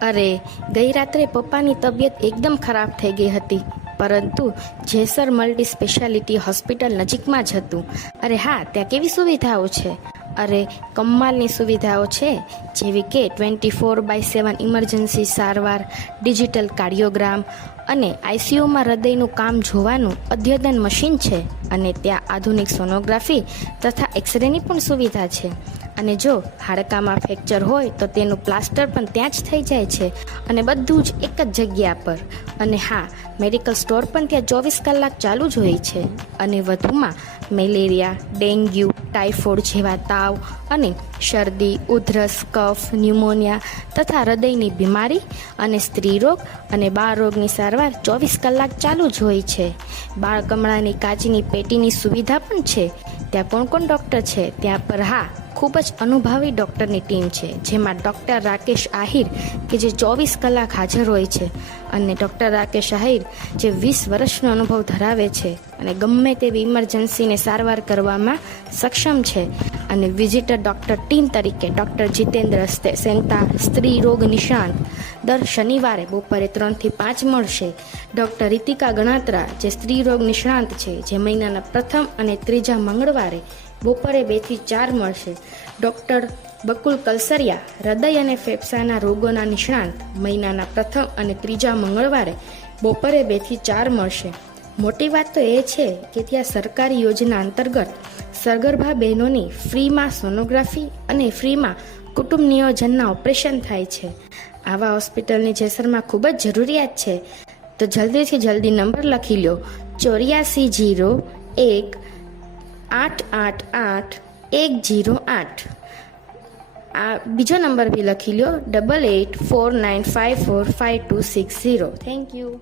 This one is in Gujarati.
અરે, ગઈ રાત્રે પપ્પાની તબિયત એકદમ ખરાબ થઈ ગઈ હતી, પરંતુ જેસર મલ્ટી સ્પેશિયાલિટી હોસ્પિટલ નજીકમાં જ હતું. અરે હા, ત્યાં કેવી સુવિધાઓ છે? અરે, કમાલની સુવિધાઓ છે, જેવી કે 24/7 ઇમરજન્સી સારવાર, ડિજિટલ કાર્ડિયોગ્રામ અને આઈસીયુમાં હૃદયનું કામ જોવાનું અદ્યતન મશીન છે. અને ત્યાં આધુનિક સોનોગ્રાફી તથા એક્સરેની પણ સુવિધા છે. અને જો હાડકામાં ફ્રેક્ચર હોય તો તેનું પ્લાસ્ટર પણ ત્યાં જ થઈ જાય છે, અને બધું જ એક જ જગ્યા પર. અને હા, મેડિકલ સ્ટોર પણ ત્યાં 24 કલાક ચાલુ જ હોય છે. અને વધુમાં મેલેરિયા, ડેન્ગ્યુ, ટાઇફોઇડ જેવા તાવ અને શરદી, ઉધરસ, કફ, ન્યુમોનિયા તથા હૃદયની બીમારી અને સ્ત્રીરોગ અને બાળરોગની સારવાર 24 કલાક ચાલુ જ હોય છે. બાળ કમળાની કાચની પેટીની સુવિધા પણ છે. ત્યાં કોણ કોણ ડૉક્ટર છે ત્યાં પર? હા, ખૂબ જ અનુભવી ડૉક્ટરની ટીમ છે, જેમાં ડૉક્ટર રાકેશ આહિર કે જે 24 કલાક હાજર હોય છે, અને ડૉક્ટર રાકેશ આહિર જે 20 વર્ષનો અનુભવ ધરાવે છે અને ગમે તેવી ઇમરજન્સીને સારવાર કરવામાં સક્ષમ છે. અને વિઝિટર ડૉક્ટર ટીમ તરીકે ડૉક્ટર જીતેન્દ્ર સેન્તા, સ્ત્રી રોગ નિષ્ણાંત, દર શનિવારે બપોરે 3 થી 5 મળશે. ડૉક્ટર રીતિકા ગણાત્રા જે સ્ત્રી રોગ નિષ્ણાંત છે, જે મહિનાના પ્રથમ અને ત્રીજા મંગળવારે બપોરે 2 થી 4 મળશે. ડૉક્ટર બકુલ કલસરિયા, હૃદય અને ફેફસાના રોગોના નિષ્ણાંત, મહિનાના પ્રથમ અને ત્રીજા મંગળવારે બપોરે 2 થી 4 મળશે. મોટી વાત તો એ છે કે ત્યાં સરકારી યોજના અંતર્ગત સગર્ભા બહેનોની ફ્રીમાં સોનોગ્રાફી અને ફ્રીમાં કુટુંબ નિયોજનના ઓપરેશન થાય છે. આવા હોસ્પિટલની જેસરમાં ખૂબ જ જરૂરિયાત છે. તો જલ્દીથી જલ્દી નંબર લખી લો: 8401888108. આ બીજો નંબર બી લખી લો: 8849545260. Thank you.